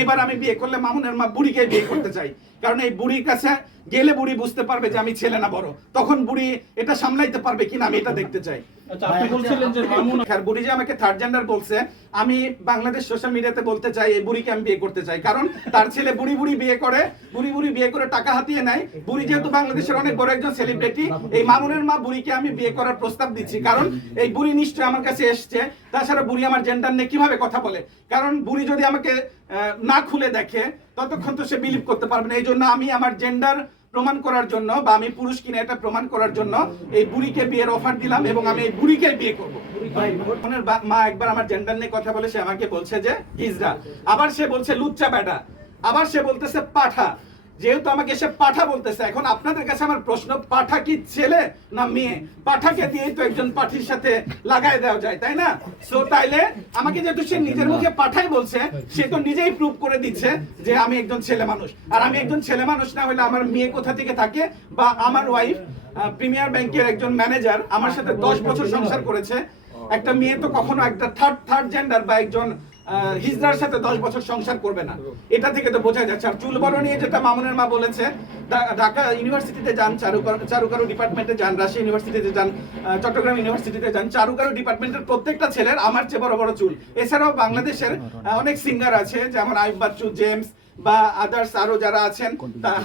এবার আমি বিয়ে করলে মামুনের মা বুড়িকে বিয়ে করতে চাই, কারণ এই বুড়ির কাছে গেলে বুড়ি বুঝতে পারবে যে আমি ছেলে না বড়, তখন বুড়ি এটা সামলাইতে পারবে কিনা আমি এটা দেখতে চাই। আপনি বলছিলেন যে মামুন বুড়ি যে আমাকে থার্ড জেন্ডার বলছে, আমি বাংলাদেশ সোশ্যাল মিডিয়াতে বলতে চাই এই বুড়িকে আমি বিয়ে করতে চাই, কারণ তার ছেলে বুড়ি বুড়ি বিয়ে করে টাকা হাতিয়ে নেয়। বুড়ি যেহেতু বাংলাদেশের অনেক বড় একজন সেলিব্রিটি, এই মামুনের মা বুড়িকে আমি বিয়ে করার প্রস্তাব দিচ্ছি, কারণ এই বুড়ি নিশ্চয়ই আমার কাছে এসছে। তাছাড়া বুড়ি আমার জেন্ডার নিয়ে কিভাবে কথা বলে, কারণ বুড়ি যদি আমাকে না খুলে দেখে ততক্ষণ তো সে বিলিভ করতে পারবে না। এই জন্য আমি আমার জেন্ডার প্রমাণ করার জন্য বা আমি পুরুষ কিনা এটা প্রমাণ করার জন্য এই বুড়িকে বিয়ের অফার দিলাম এবং আমি এই বুড়িকে বিয়ে করবো। মা একবার আমার জেন্ডার নিয়ে কথা বলে সে আমাকে বলছে যে হিজড়া, আবার সে বলছে লুচ্চা বেটা, আবার সে বলতেছে পাঠা। যেহেতু আমাকে সে পাঠা বলতেছে, এখন আপনাদের কাছে আমার প্রশ্ন, পাঠা কি ছেলে না মেয়ে? পাঠাকে দিয়েই তো একজন পাঠির সাথে লাগাই দেওয়া যায়, তাই না? সো তাইলে আমাকে যেহেতু সে নিজের মুখে পাঠাই বলছে, সে তো নিজেই প্রুভ করে দিচ্ছে যে আমি একজন ছেলে মানুষ। আর আমি একজন ছেলে মানুষ না হলে আমার মেয়ে কোথা থেকে থাকে? বা আমার ওয়াইফ প্রিমিয়ার ব্যাংকের একজন ম্যানেজার, আমার সাথে 10 বছর সংসার করেছে। একটা মেয়ে তো কখনো একটা থার্ড জেন্ডার বা একজন হিজড়ার সাথে 10 বছর সংসার করবে না, এটা থেকে তো বোঝা যাচ্ছে। আর চুল বড় নিয়ে যেটা মামুনের মা বলেছে, ঢাকা ইউনিভার্সিটিতে যান, চারুকারু ডিপার্টমেন্টে যান, রাজশাহী ইউনিভার্সিটিতে যান, চট্টগ্রাম ইউনিভার্সিটিতে যান, চারুকারু ডিপার্টমেন্টের প্রত্যেকটা ছেলের আমার চেয়ে বড় বড় চুল। এছাড়াও বাংলাদেশের অনেক সিঙ্গার আছে, যেমন আইব বাচ্চু, জেমস বা আদার্স আরো যারা আছেন,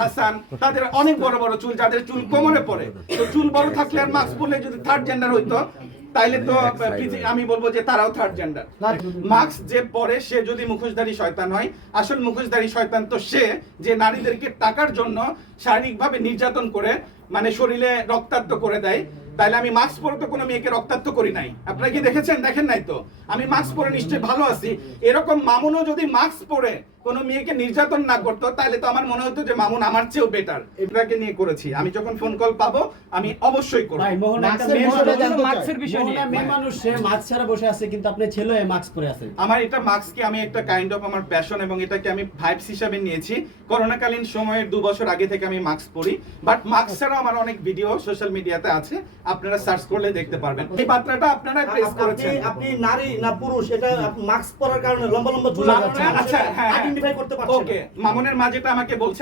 হাসান, তাদের অনেক বড় বড় চুল, যাদের চুল কোমরে পড়ে। তো চুল বড় থাকলে আর মাস্ক পরলে যদি থার্ড জেন্ডার হইতো, তাইলে তো আমি বলবো যে তারাও থার্ড জেন্ডার। মাস্ক যে পরে সে যদি মুখোশধারী শয়তান হয়, আসল মুখোশধারী শয়তান তো সে যে নারীদেরকে টাকার জন্য শারীরিকভাবে নির্যাতন করে, মানে শরীরে রক্তাক্ত করে দেয়। তাইলে আমি মাস্ক পরে তো কোনো মেয়েকে রক্তাক্ত করি নাই। আপনারা কি দেখেছেন? দেখেন নাই তো। আমি মাস্ক পরে নিশ্চয়ই ভালো আছি। এরকম মামুনও যদি মাস্ক পরে কোনো মেয়েকে নির্যাতন না করতো, তাহলে তো আমার মনে হতো যে মামুন আমার চেয়েও বেটার। এটাকে নিয়ে করেছি। আমি যখন ফোন কল পাবো আমি অবশ্যই করব। ভাই মোহন একটা মাস্কের বিষয় নিয়ে, মেয়ে মানুষ সে মাস্ক ছাড়া বসে আছে, কিন্তু আপনি ছেলে মাস্ক পরে আছেন। আমার এটা মাস্ককে আমি একটা কাইন্ড অফ আমার প্যাশন এবং এটাকে আমি ভাইবস হিসেবে নিয়েছি। করোনাকালীন সময়ের 2 বছর আগে থেকে আমি মাস্ক পরি, বাট মাস্ক ছাড়াও আমার অনেক ভিডিও সোশ্যাল মিডিয়াতে আছে, আপনারা সার্চ করলে দেখতে পারবেন। এই বার্তাটা আপনারা প্রেস করেছেন। আপনি নারী না পুরুষ, এটা মাস্ক পরার কারণে লম্বা লম্বা চুল আছে। আচ্ছা, হ্যাঁ, আইডেন্টিফাই করতে পারছেন। ওকে, মামুনের মা যেটা আমাকে বলছে,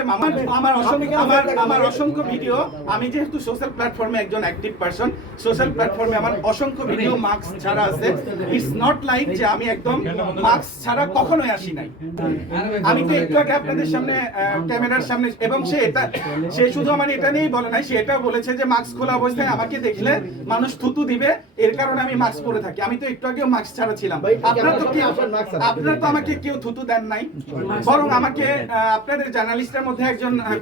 আমার অসংখ্য ভিডিও, আমি যেহেতু সোশ্যাল প্ল্যাটফর্মে একজন অ্যাক্টিভ পারসন, সোশ্যাল প্ল্যাটফর্মে আমার অসংখ্য ভিডিও মাস্ক ছাড়া আছে। ইটস নট লাইক যে আমি একদম মাস্ক ছাড়া কখনোই আসি নাই। আমি তো একটু আগে আপনাদের সামনে ক্যামেরার সামনে, এবং সে শুধু আমার এটা নিয়েই বলে নাই, সে এটাও বলেছে যে মাস্ক খোলা অবস্থায় আমাকে দেখলে মানুষ থুতু দিবে, এর কারণে আমি মাস্ক পরে থাকি। আমি তো একটু আগেও মাস্ক ছাড়া ছিলাম। আপনারা তো আমাকে কেউ থুতু দেন নাই, বরং আমাকে আপনাদের জার্নালিস্টের মধ্যে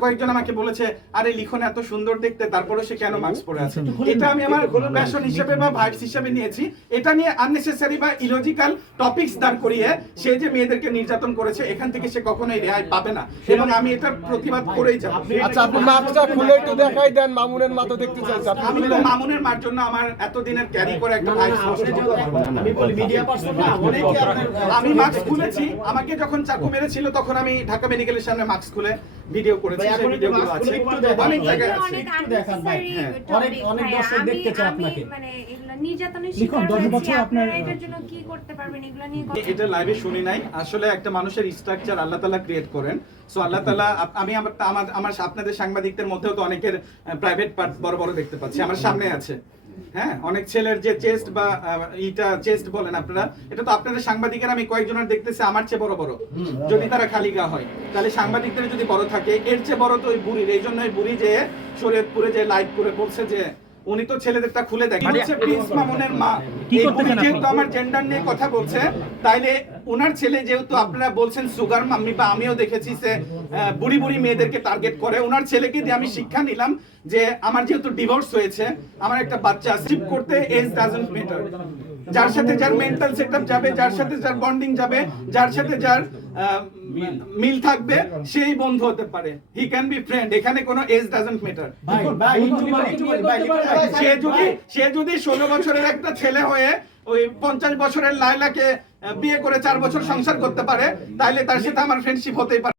কয়েকজন আমাকে বলেছে, আরে লিখন এত সুন্দর দেখতে, তারপরে সে কেন মাস্ক পরে আছে। এটা আমি আমার প্যাশন হিসেবে বা ভাইবস হিসেবে নিয়েছি। এটা নিয়ে আননেসেসারি বা ইলজিক্যাল টপিকস দাঁড় করিয়ে সে যে মেয়েদেরকে নির্যাতন করেছে, এখান থেকে সে কখনোই রেহাই পাবে না, এবং আমি এটার প্রতিবাদ করেই যাব। আচ্ছা, আপনি মাস্কটা খুলে একটু দেখাই দেন, মামুনের মা তো দেখতে চাইছে। আমি তো মামুনের মার জন্য আমার এতদিনের ক্যারি করে একটা ভাইবস নষ্ট করতে পারবো না। আমি বলি মিডিয়া পারসন না, অনেকে আমি মাস্ক খুলেছি, আমাকে যখন চাকু মেরেছিল তখন আমি ঢাকা মেডিকেলের সামনে মাস্ক খুলে ভিডিও করেছি, সেই ভিডিওগুলো আছে, অনেক জায়গায় আছে। একটু দেখান ভাই, অনেক দর্শক দেখতে চায় আপনাকে। মানে এগুলা নির্যাতনের শিকার হয়েছে, আপনারা এটার জন্য কি করতে পারবেন এগুলা নিয়ে? এটা লাইভে শুনি নাই। আসলে একটা মানুষের স্ট্রাকচার আল্লাহ তাআলা ক্রিয়েট করেন। সো আল্লাহ তাআলা, আমি আমার আপনাদের সাংবাদিকদের মধ্যেও তো অনেকের প্রাইভেট পার্ট বড় বড় দেখতে পাচ্ছি, আমার সামনে আছে। হ্যাঁ, অনেক ছেলের যে চেস্ট বা চেস্ট বলেন আপনারা, এটা তো আপনাদের সাংবাদিকের আমি কয়েকজনের দেখতেছি আমার চেয়ে বড় বড়। যদি তারা খালি গা হয়, তাহলে সাংবাদিকদের যদি বড় থাকে, এর চেয়ে বড় তো ওই বুড়ির। এই জন্য ওই বুড়ি যে শরীয়তপুরে যে লাইভ করে বলছে যে উনি তো ছেলেদেরটা খুলে দেখেন, হচ্ছে প্রিন্স মামুনের মা। এই বুড়ি যেহেতু আমার জেন্ডার নিয়ে কথা বলছে, তাইলে ওনার ছেলে যেহেতু আপনারা বলছেন সুগার মাম্মি, বা আমিও দেখেছি সে বুড়ি বুড়ি মেয়েদেরকে টার্গেট করে, ওনার ছেলেকে দিয়ে আমি শিক্ষা নিলাম যে আমার যেহেতু ডিভোর্স হয়েছে, আমার একটা বাচ্চা আসিভ করতে এজ ডাজন্ট ম্যাটার। যার সাথে যার মেন্টাল সেটআপ যাবে, যার সাথে যার বন্ডিং যাবে, যার সাথে যার মিল থাকবে, সেই বন্ধু হতে পারে। He can be friend. এখানে কোনো এজ ডাজন্ট ম্যাটার। সে যদি 16 বছরের একটা ছেলে হয়ে ওই 50 বছরের লায়লাকে বিয়ে করে 4 বছর সংসার করতে পারে, তাহলে তার সাথে আমার ফ্রেন্ডশিপ হতেই পারে।